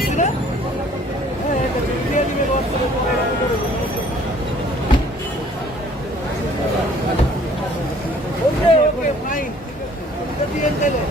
আসছে না? হ্যাঁ, এটা দিয়ে দিবে ওকে ওকে ফাইন দিয়ে দিলে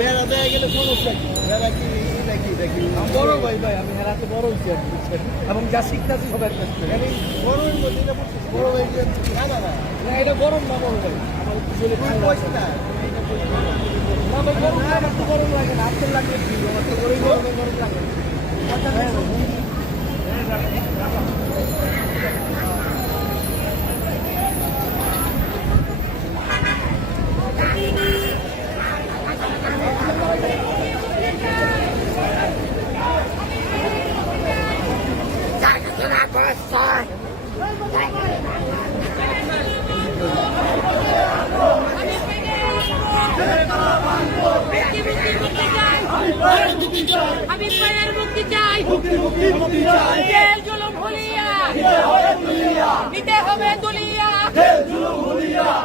বেড়া দেয়া গেলে সমস্যা কি বেড়া কি দেখি বড় ভাই আমি হেরাতে বড় হয়েছি এবং যা শিখতেছি সবার কাছ থেকে আমি বড়ই বলছি বড় ভাই না এটা গরম না বড় ভাই আমার পয়সা না গরম লাগে না আপনার লাগে আমার তো গরম লাগে হাবিব ভাইয়ের মুক্তি চাই জেল জুলুম ভুলিয়া নিতে হবে দুলিয়া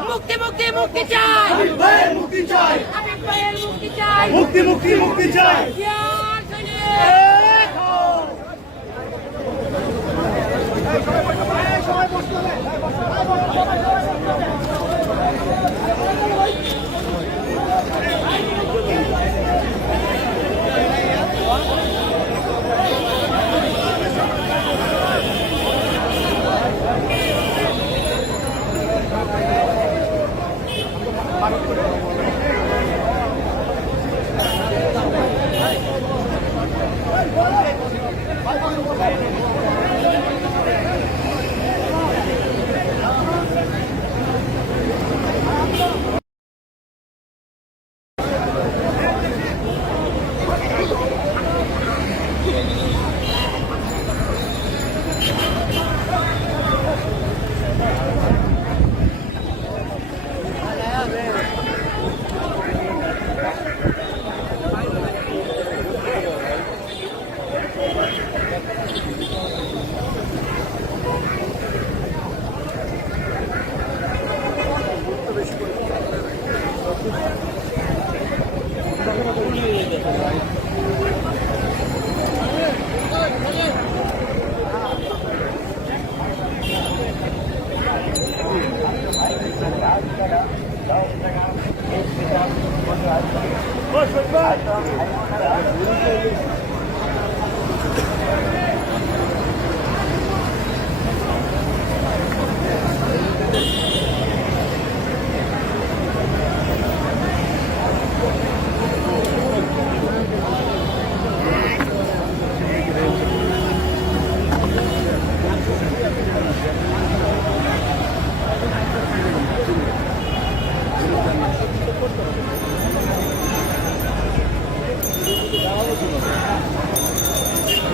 মুক্তি মুক্তি মুক্তি চাই হাবিব ভাইয়ের মুক্তি চাই মুক্তি চাই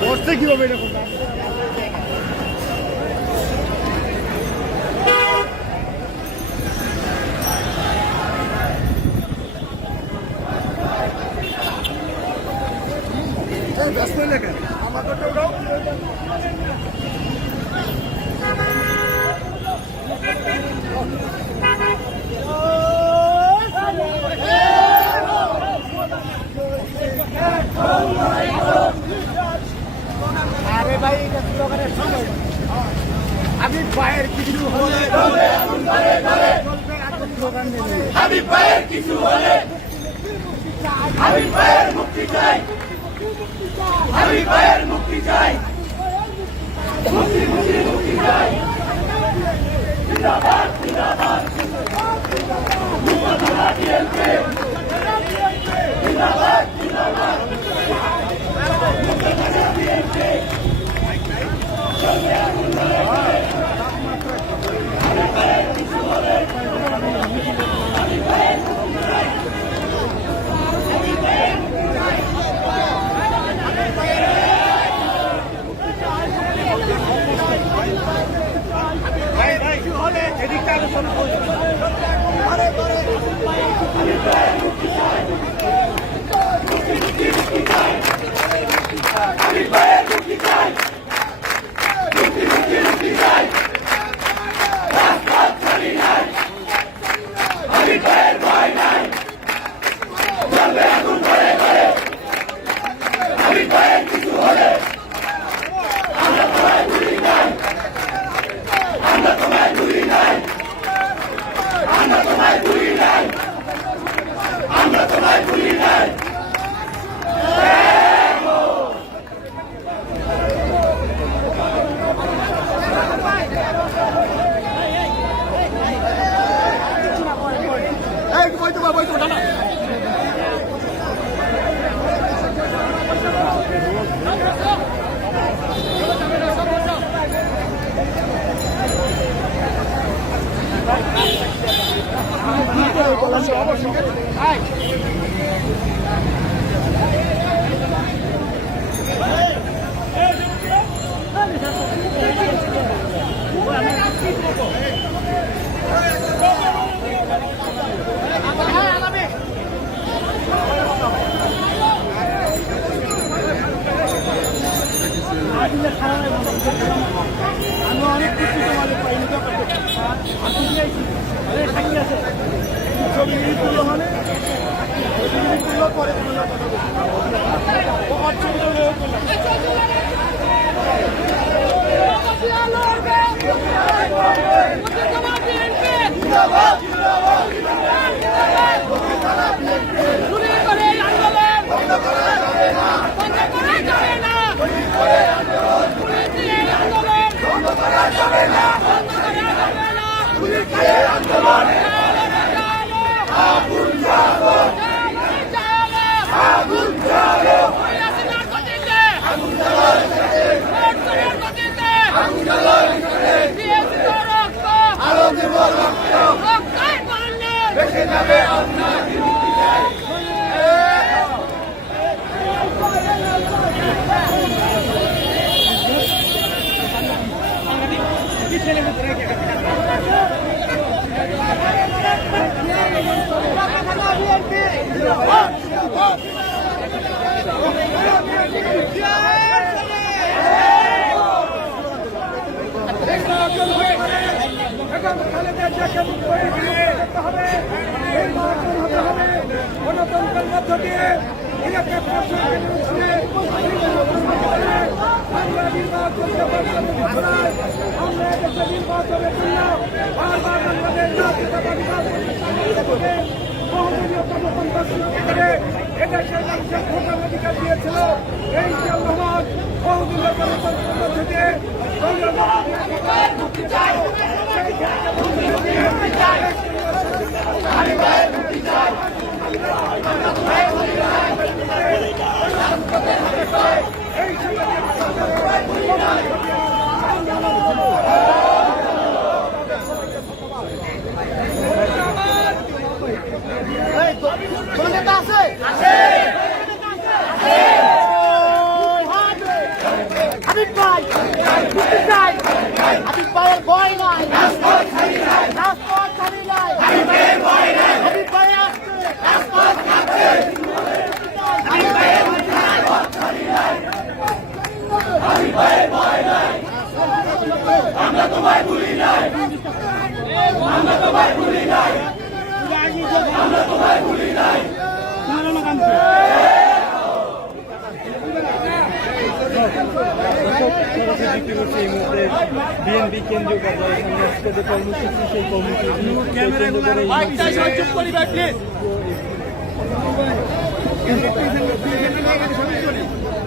বসতে কিভাবে এরকম ব্যস্ত লেখা আমাকে তো ওটাও আরে ভাই এটা স্লোগানের সময় আমি পায়ের কিছু হলে স্লোগান নেবে আমি পায়ের কিছু হলে আমি পায়ের মুক্তি চাই আমি পায়ের মুক্তি চাই মুক্তি মুক্তি মুক্তি চাই জিন্দাবাদ জিন্দাবাদ জিন্দাবাদ জিন্দাবাদ এদিকটা আলোচনা করছি আমি পায়ের মুক্তি চাই মুক্তি মুক্তি মুক্তি চাই রাজপথ ছাড়ি নাই আমি পায়ের ভয় নাই চলবে আগুন ঘরে ঘরে আমি পায়ের কিছু হলে আমরা তোমায় ভুলি নাই আমরা তোমায় ভুলি নাই আমরা তোমায় ভুলি নাই আমরা তোমায় ভুলি নাই আমি অনেক কিছু তোমাদের পাইনি তো ছবি তুলো মানে তুলো পরে গণতন্ত্রের মধ্য দিয়ে আমরা নির্বাচনের জন্য বারবার বাংলাদেশ জাতীয়তাবাদী দল গণতন্ত্র শুরু করে এদেশের মানুষের ভোটার অধিকার দিয়েছিল এই জিয়াউর রহমান বহুদিনের গণতন্ত্রের মধ্যে দিয়ে হাবিব ভাই মুক্তি চাই হাবিব ভাইয়ের ভয় নাই রাজপথ ছাড়ি নাই হাবিব ভাই আসছে আমরা তোমায় ভুলি নাই, আমরা তোমায় ভুলি নাই, আমরা তোমায় ভুলি নাই। বিএনপি কেন্দ্রীয় কার্যালয় যে কর্মসূচি সেই কর্মসূচি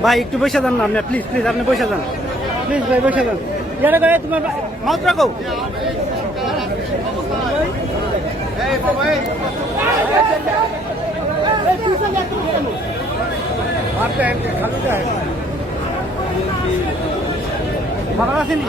ভাই একটু বসে যান না আপনি প্লিজ প্লিজ আপনি বসে যান প্লিজ ভাই বসে যান ইয়ারে করে তোমার মাউথ রাখো ভালো আছেনি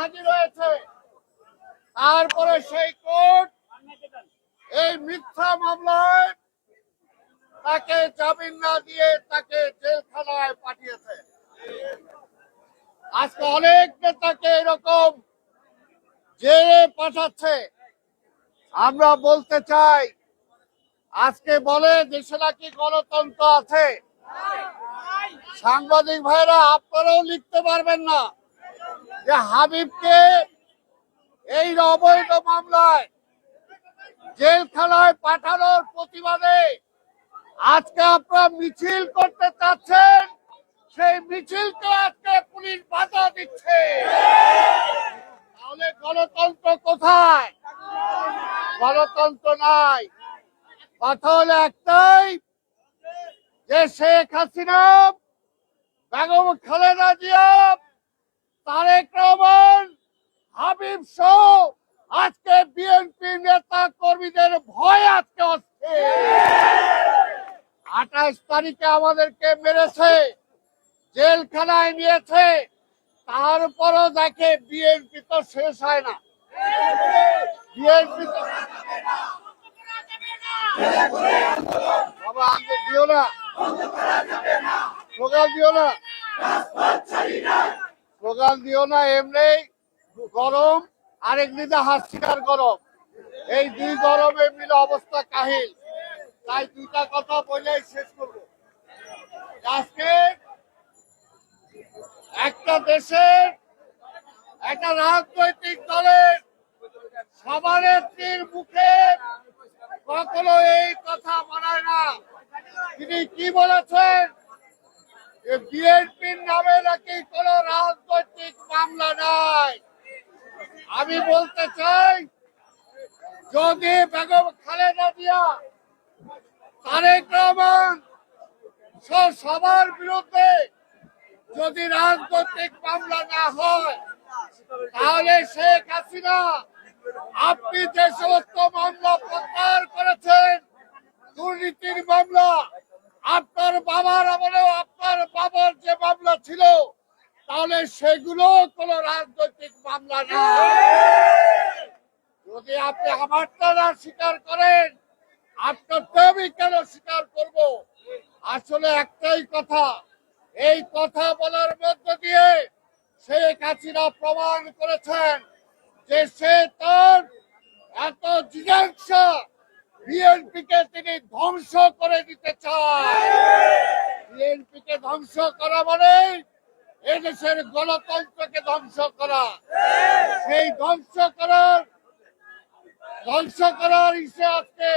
হাজির হয়েছে তারপরে সেই কোর্ট এই মিথ্যা মামলায় তাকে জামিন না দিয়ে তাকে জেলখানায় পাঠিয়েছে। আজকে অনেক নেতাকে এরকম জেলে পাঠাচ্ছে। আমরা বলতে চাই, আজকে বলে দেশে নাকি গণতন্ত্র আছে। সাংবাদিক ভাইরা আপনারাও লিখতে পারবেন না যে হাবিবকে এই অবৈধ মামলায় জেলখানায় পাঠানোর প্রতিবাদে আজকে আপনারা মিছিল করতে চাচ্ছেন, সেই মিছিলকে আজকে পুলিশ বাধা দিচ্ছে। তাহলে গণতন্ত্র কোথায়? গণতন্ত্র নাই। কথা হলো একটাই, যে শেখ হাসিনা, বেগম খালেদা জিয়া, তারেক রহমান, হাবিব সহ আজকে বিএনপি নেতা কর্মীদের ভয় আজকে হচ্ছে। 28 তারিখে আমাদেরকে মেরেছে, জেলখানায় নিয়েছে, তারপরও দেখে বিএনপি তো শেষ হয় না। বিএনপি তো বাবা আনতে দিও না, স্লোগান দিও না, স্লোগান দিও না। এমনি গরম, আরেক দিকে হাসিনার গরম, এই দুই গরমে মিলে অবস্থা কাহিল। তাই দুইটা কথা বলেই শেষ করব। আজকে একটা দেশের একটা রাজনৈতিক দলের সভানেত্রীর মুখে কখনো এই কথা মানায় না। তিনি কি বলেছেন যে বিএনপির নামে নাকি কোন রাজনৈতিক মামলা নাই। আমি বলতে চাই, যদি বেগম খালেদা জিয়া, তারেক রহমান সবার বিরুদ্ধে যদি রাজনৈতিক মামলা না হয়, তাহলে শেখ হাসিনা আপনি যে সমস্ত মামলা প্রত্যাহার করেছেন, দুর্নীতির মামলা, আপনার বাবার আমলেও আপনার বাবার যে মামলা ছিল, তাহলে সেগুলো কোনো রাজনৈতিক মামলা না। যদি আপনি আমারটা না স্বীকার করেন, আপনারটা আমি কেন স্বীকার করব? আসলে একটাই কথা, এই কথা বলার মধ্য দিয়ে শেখ হাসিনা প্রমাণ করেছেন যে সে তার এত জিজ্ঞাসা বিএনপিকে তিনি ধ্বংস করে দিতে চায়। বিএনপিকে ধ্বংস করা মানে এদেশের গণতন্ত্রকে ধ্বংস করা। সেই ধ্বংস করার ইসে আজকে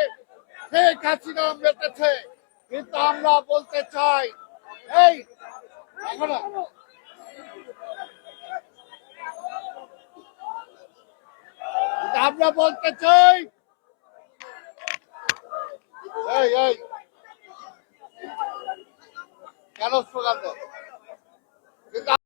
শেখ হাসিনা মেতেছে। কিন্তু আমরা বলতে চাই, এই আমরা বলতে চাই, এই কেন স্লোগান দেয়?